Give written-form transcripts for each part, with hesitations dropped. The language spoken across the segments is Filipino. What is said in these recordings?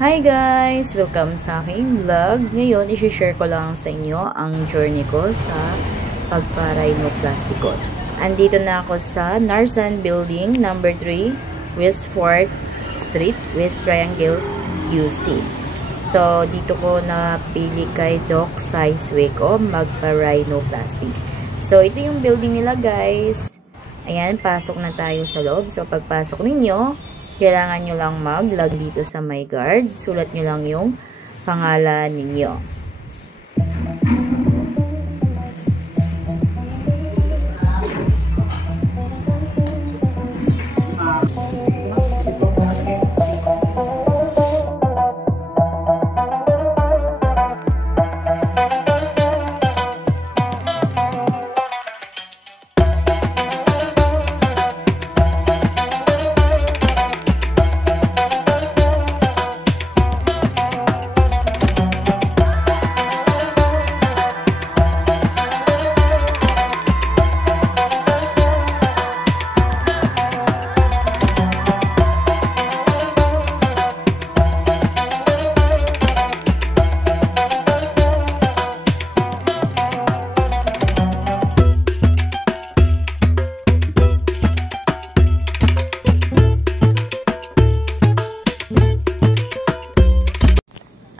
Hi guys! Welcome sa aking vlog. Ngayon, isi-share ko lang sa inyo ang journey ko sa pagpa-rhinoplasty ko. Andito na ako sa Narsan Building number 3, West 4th Street, West Triangle, QC. So, dito ko napili kay Doc Saisweco magpa-rhinoplasty. So, ito yung building nila guys. Ayan, pasok na tayo sa loob. So, pagpasok ninyo, kailangan nyo lang mag-log dito sa my guard. Sulat nyo lang yung pangalan ninyo.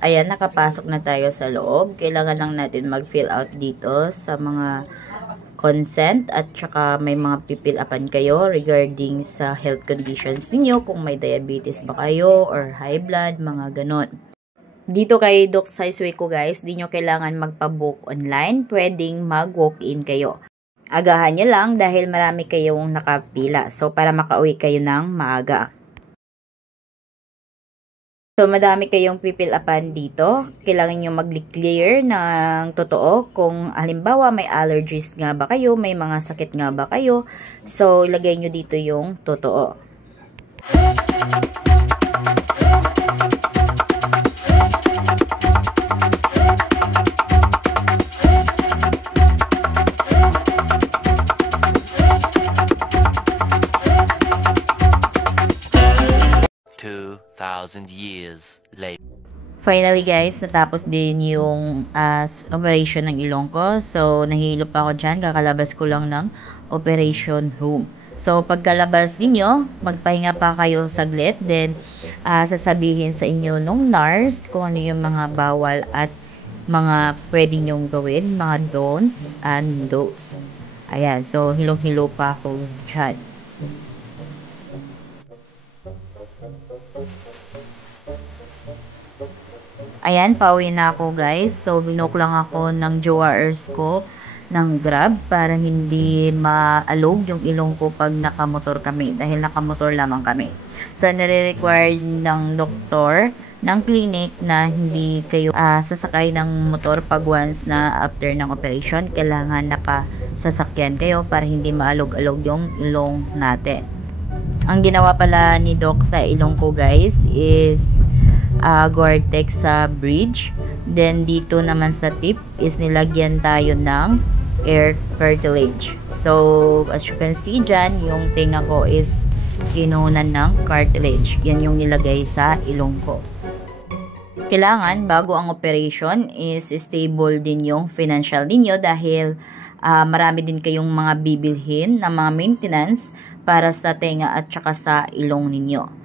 Ayan, nakapasok na tayo sa loob. Kailangan lang natin mag-fill out dito sa mga consent at saka may mga pipil upan kayo regarding sa health conditions ninyo, kung may diabetes ba kayo or high blood, mga ganon. Dito kay Doc Saisweco guys, di nyo kailangan magpa-book online, pwedeng mag-walk-in kayo. Agahan nyo lang dahil marami kayong nakapila, so para makauwi kayo ng maaga. So, madami kayong pipil upan dito. Kailangan nyo mag-clear ng totoo kung halimbawa may allergies nga ba kayo, may mga sakit nga ba kayo. So, ilagay nyo dito yung totoo. Years later. Finally guys, natapos din yung operation ng ilong ko. So, nahilo pa ako dyan. Kakalabas ko lang ng operation room. So, pagkalabas ninyo, magpahinga pa kayo saglit. Then, sasabihin sa inyo nung nurse kung ano yung mga bawal at mga pwede nyong gawin. Mga don'ts and do's. Ayan. So, hilong-hilo pa ako dyan. Ayan, pauwi na ako guys. So, binook lang ako ng jewelers ko ng Grab para hindi maalog yung ilong ko pag nakamotor kami. Dahil nakamotor lamang kami. So, nire-require ng doktor ng clinic na hindi kayo sasakay ng motor pag once na after ng operation. Kailangan nakasasakyan kayo para hindi maalog-alog yung ilong natin. Ang ginawa pala ni Doc sa ilong ko guys is Gore-Tex sa bridge. Then dito naman sa tip is nilagyan tayo ng air cartilage. So as you can see dyan, yung tinga ko is kinunan ng cartilage. Yan yung nilagay sa ilong ko. Kailangan bago ang operation is stable din yung financial ninyo dahil marami din kayong mga bibilhin na mga maintenance para sa tenga at saka sa ilong ninyo.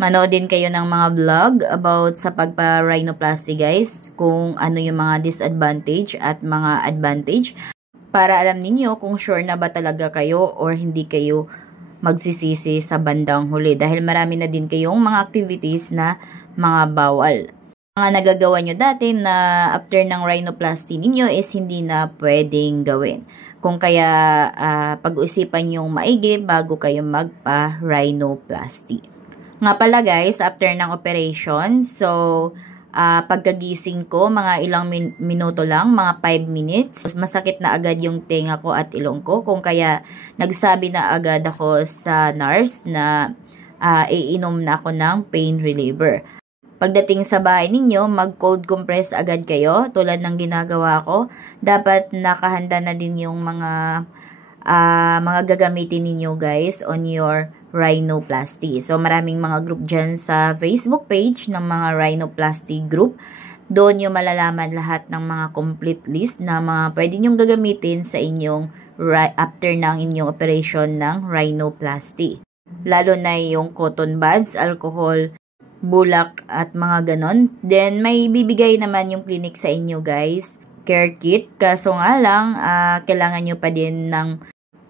Manood din kayo ng mga vlog about sa pagpa-rhinoplasty guys, kung ano yung mga disadvantage at mga advantage para alam niyo kung sure na ba talaga kayo or hindi kayo magsisisi sa bandang huli dahil marami na din kayong mga activities na mga bawal. Mga nagagawa nyo dati na after ng rhinoplasty ninyo is hindi na pwedeng gawin. Kung kaya pag-usipan yung maigi bago kayo magpa-rhinoplasty. Nga pala guys, after ng operation, so pagkagising ko, mga ilang minuto lang, mga 5 minutes, masakit na agad yung tenga ko at ilong ko. Kung kaya nagsabi na agad ako sa nurse na iinom na ako ng pain reliever. Pagdating sa bahay ninyo, mag-cold compress agad kayo tulad ng ginagawa ko. Dapat nakahanda na din yung mga gagamitin ninyo guys on your rhinoplasty. So, maraming mga group dyan sa Facebook page ng mga rhinoplasty group. Doon nyo malalaman lahat ng mga complete list na mga pwede nyong gagamitin sa inyong after ng inyong operation ng rhinoplasty. Lalo na yung cotton buds, alcohol, bulak at mga ganon. Then, may bibigay naman yung clinic sa inyo guys, care kit. Kaso nga lang, kailangan nyo pa din ng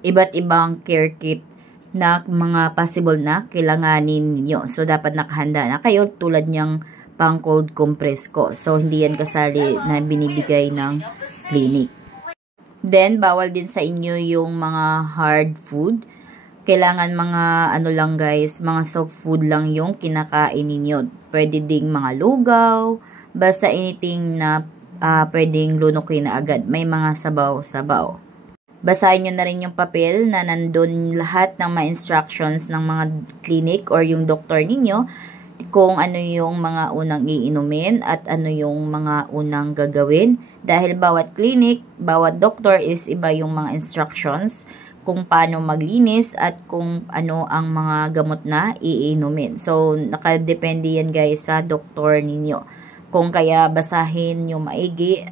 iba't ibang care kit na mga possible na kailanganin ninyo. So, dapat nakahanda na kayo tulad niyang pang cold compress ko. So, hindi yan kasali na binibigay ng clinic. Then, bawal din sa inyo yung mga hard food. Kailangan mga ano lang guys, mga soft food lang yung kinakain ninyo. Pwede ding mga lugaw, basta anything na pwedeng lunukin na agad. May mga sabaw-sabaw. Basahin nyo na rin yung papel na nandun lahat ng mga instructions ng mga clinic or yung doktor ninyo kung ano yung mga unang iinumin at ano yung mga unang gagawin. Dahil bawat clinic, bawat doktor is iba yung mga instructions kung paano maglinis at kung ano ang mga gamot na iinumin. So, nakadepende yan guys sa doktor ninyo. Kung kaya basahin nyo maigi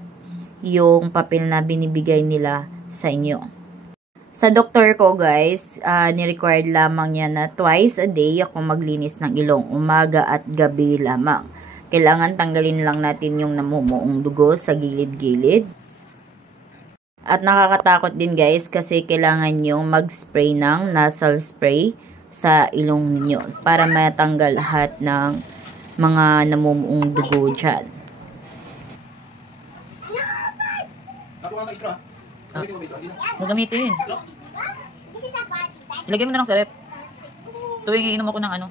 yung papel na binibigay nila sa inyo. Sa doktor ko guys, ni-required lamang niya na twice a day ako maglinis ng ilong, umaga at gabi lamang. Kailangan tanggalin lang natin yung namumuong dugo sa gilid-gilid. At nakakatakot din guys kasi kailangan nyo mag-spray ng nasal spray sa ilong ninyo para matanggal lahat ng mga namumuong dugo dyan. Magamitin. Ilagay mo na lang sa rep. Tuwing iinom ako ng ano.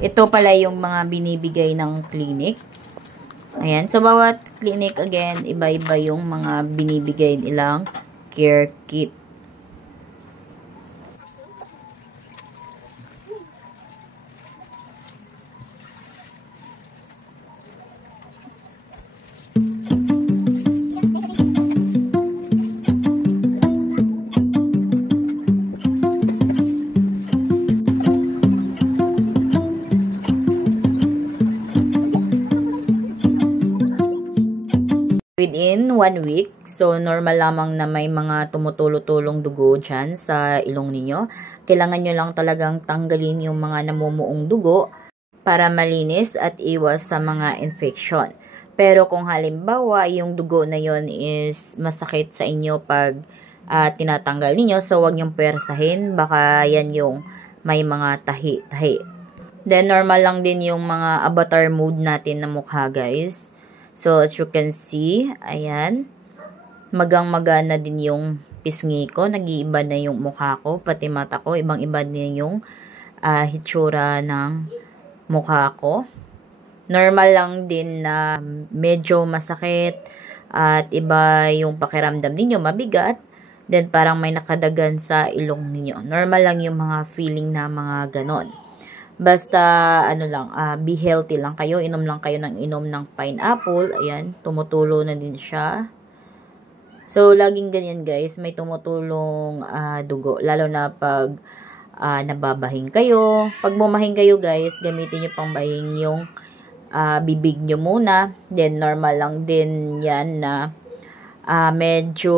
Ito pala yung mga binibigay ng clinic. Ayan. So, bawat clinic, again, iba-iba yung mga binibigay nilang care kit. Within 1 week, so normal lamang na may mga tumutulo-tulong dugo dyan sa ilong ninyo. Kailangan nyo lang talagang tanggalin yung mga namumuong dugo para malinis at iwas sa mga infection. Pero kung halimbawa yung dugo na yon is masakit sa inyo pag tinatanggal ninyo, so huwag nyong persahin, baka yan yung may mga tahi-tahi. Then normal lang din yung mga avatar mode natin na mukha guys. So, as you can see, ayan, magang-magana din yung pisngi ko, nag-iiba na yung mukha ko, pati mata ko, ibang-iba din yung hitsura ng mukha ko. Normal lang din na medyo masakit at iba yung pakiramdam ninyo, mabigat, then parang may nakadagan sa ilong ninyo. Normal lang yung mga feeling na mga ganon. Basta, ano lang, be healthy lang kayo. Inom lang kayo ng inom ng pineapple. Ayan, tumutulo na din siya. So, laging ganyan guys. May tumutulong dugo. Lalo na pag nababahing kayo. Pag bumahing kayo guys, gamitin nyo pang bahing yung bibig nyo muna. Then, normal lang din yan na medyo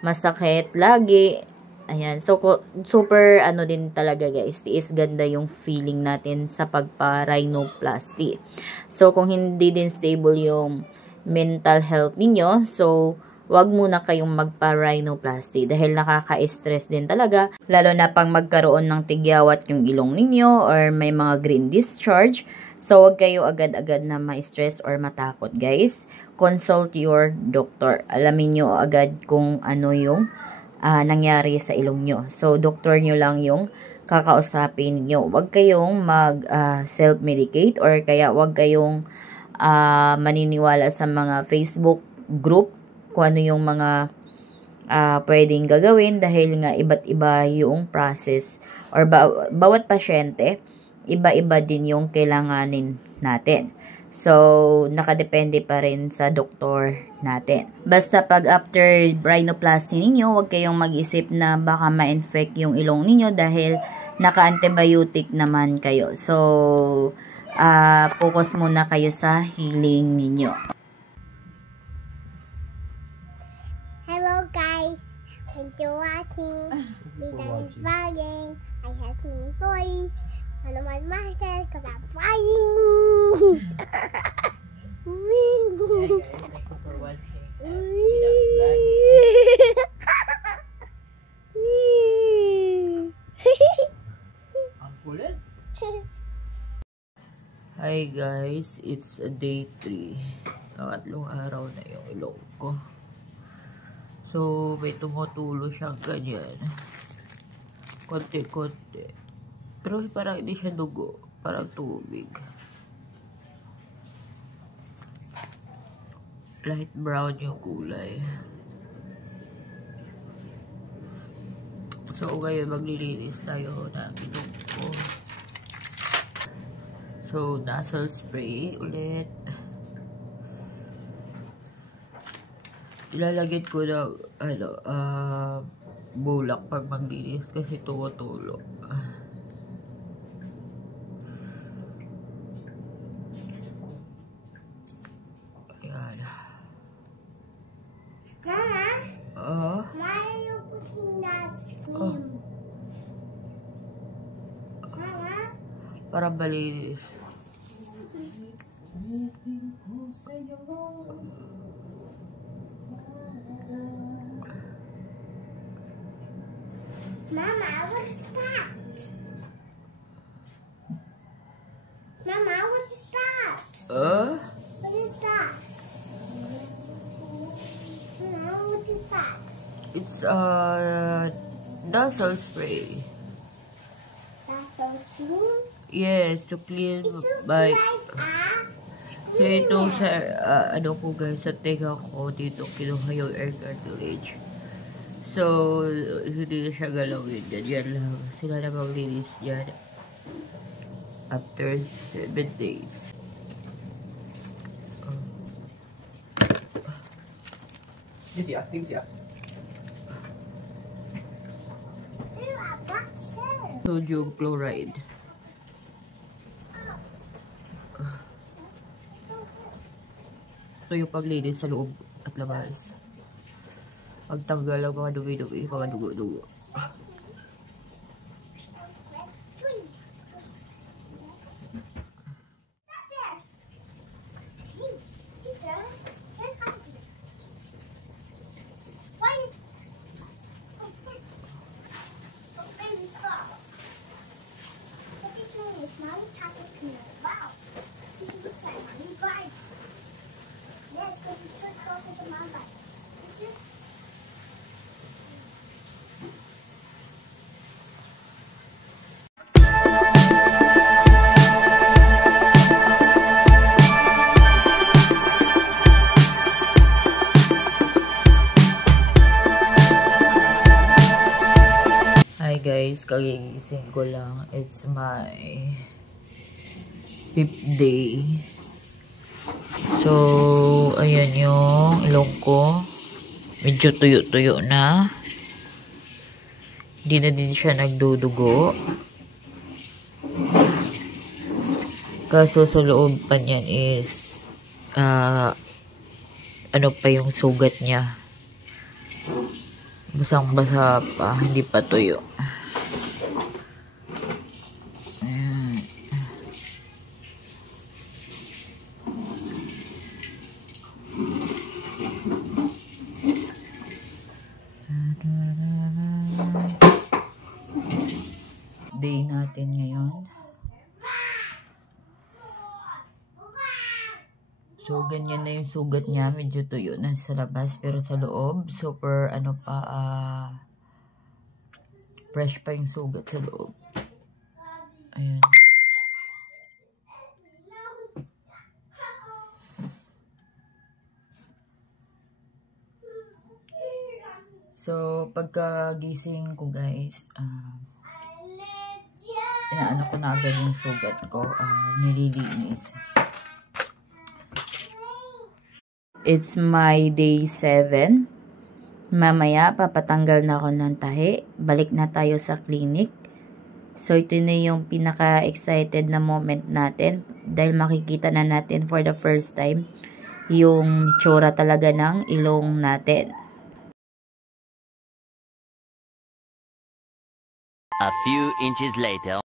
masakit lagi. Ayan. So, super ano din talaga guys. Is ganda yung feeling natin sa pagpa-rhinoplasty. So, kung hindi din stable yung mental health ninyo, so, wag muna kayong magpa-rhinoplasty dahil nakaka-stress din talaga. Lalo na pang magkaroon ng tigyawat yung ilong ninyo or may mga green discharge. So, wag kayo agad-agad na ma-stress or matakot guys. Consult your doctor. Alamin nyo agad kung ano yung nangyari sa ilong nyo. So, doktor nyo lang yung kakausapin nyo. Huwag kayong self-medicate or kaya huwag kayong maniniwala sa mga Facebook group kung ano yung mga pwedeng gagawin dahil nga iba't iba yung process or bawat pasyente, iba-iba din yung kailanganin natin. So, nakadepende pa rin sa doktor natin. Basta pag after rhinoplasty ninyo, huwag kayong mag-isip na baka ma-infect yung ilong ninyo dahil naka-antibiotic naman kayo. So, focus muna kayo sa healing ninyo. Hello guys, thank you for watching. Thanks for vlogging. I have many toys. I don't want markers because I'm flying. Hi guys, it's a day 3. Pangatlong araw na yung ilong ko. So, may tumutulo siyang ganyan. Konti-konti. Pero parang hindi siya dugo. Parang tubig. Light brown yung kulay. So, ngayon maglilinis tayo ng ilong ko. So, nasal spray ulit. Ilalagyan ko ng bulak pag maglinis kasi tumutulo. Ayan. Mama? Why are you putting that screen? Mama? Para malinis. Mama, what is that? Mama, what is that? What is that? Mama, what is that? It's nasal spray. That's so cute. Yes, to clean It's so my... like So, ito sa, ano po guys, sa tenga ko, dito kinuha yung air cartilage. So, hindi na siya galawin. Yan lang. Sila na maglinis yan. After 7 days. Tingin siya. Sodium chloride. Ito yung paglinis sa loob at labas. Pagtanggal ang mga dumi-dumi, mga dugo-dugo. Hi guys, kagigising ko lang. It's my 5th day. So, ayan yung ilong ko. Medyo tuyo-tuyo na. Hindi na din siya nagdudugo. Kaso sa loob pa niyan is ano pa yung sugat niya. Basang-basa pa, hindi pa tuyo. Ayan. Day natin ngayon. So, ganyan na yung sugat niya. Medyo tuyo na sa labas. Pero sa loob, super, fresh pa yung sugat sa loob. Ayan. So, pagkagising ko guys, inaano ko na agad yung sugat ko. Nililinis. It's my day 7. Mamaya, papatanggal na ako ng tahi. Balik na tayo sa clinic. So, ito na yung pinaka-excited na moment natin. Dahil makikita na natin for the first time yung tsura talaga ng ilong natin. A few inches later.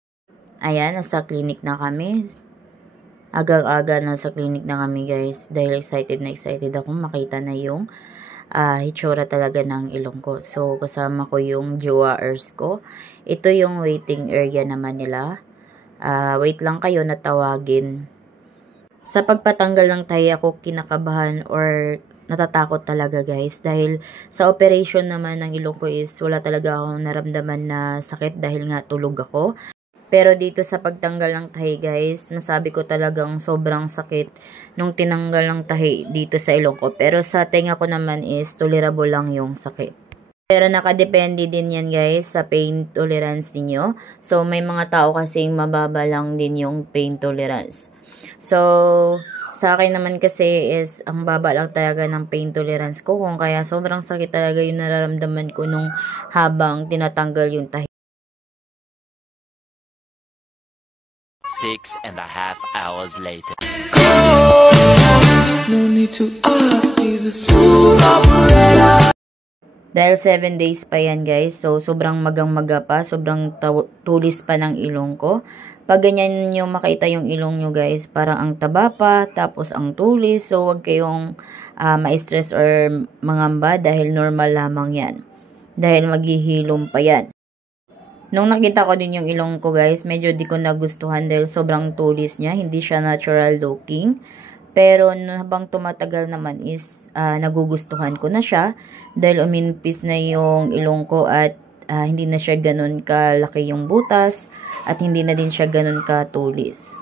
Ayan, nasa clinic na kami. Agang-aga nasa clinic na kami guys. Dahil excited na excited ako makita na yung hitsura talaga ng ilong ko. So, kasama ko yung jewelers ko. Ito yung waiting area naman nila. Wait lang kayo na tawagin. Sa pagpatanggal ng tahi ako kinakabahan or natatakot talaga guys. Dahil sa operation naman ng ilong ko is wala talaga akong naramdaman na sakit dahil nga tulog ako. Pero dito sa pagtanggal ng tahi guys, masabi ko talagang sobrang sakit nung tinanggal ng tahi dito sa ilong ko. Pero sa tenga ko naman is tolerable lang yung sakit. Pero nakadepende din yan guys sa pain tolerance niyo. So may mga tao kasing mababa lang din yung pain tolerance. So sa akin naman kasi is ang baba lang talaga ng pain tolerance ko. Kung kaya sobrang sakit talaga yung nararamdaman ko nung habang tinatanggal yung tahi. 6.5 hours later. No need to ask, Jesus, smooth operator. Dahil 7 days pa yan guys, so sobrang magang-maga pa, sobrang tulis pa ng ilong ko. Pag ganyan nyo makita yung ilong nyo guys, parang ang taba pa, tapos ang tulis, so wag kayong ma-stress or mangamba dahil normal lamang yan. Dahil maghihilom pa yan. Nung nakita ko din yung ilong ko guys, medyo di ko nagustuhan dahil sobrang tulis niya. Hindi siya natural looking. Pero habang tumatagal naman is nagugustuhan ko na siya. Dahil uminipis na yung ilong ko at hindi na siya ganun kalaki yung butas. At hindi na din siya ganun katulis.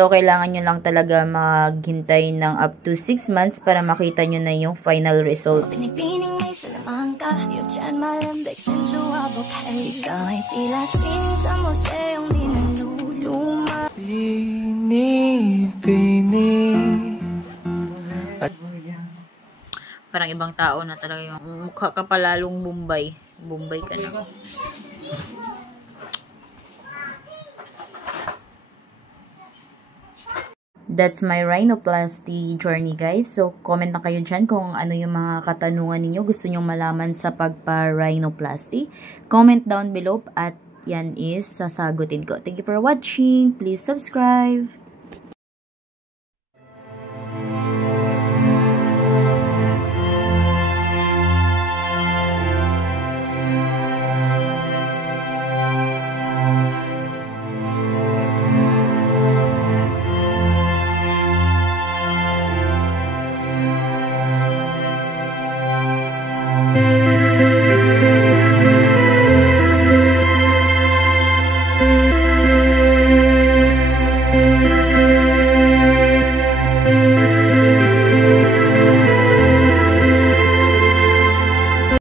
So kailangan nyo lang talaga maghintay ng up to 6 months para makita nyo na yung final result. Parang ibang tao na talaga yung mukha ka palalong Bombay. Bombay ka na. That's my rhinoplasty journey guys. So comment na kayo dyan kung ano yung mga katanungan ninyo gusto nyong malaman sa pagpa-rhinoplasty. Comment down below at yan is sasagutin ko. Thank you for watching. Please subscribe. Thank you.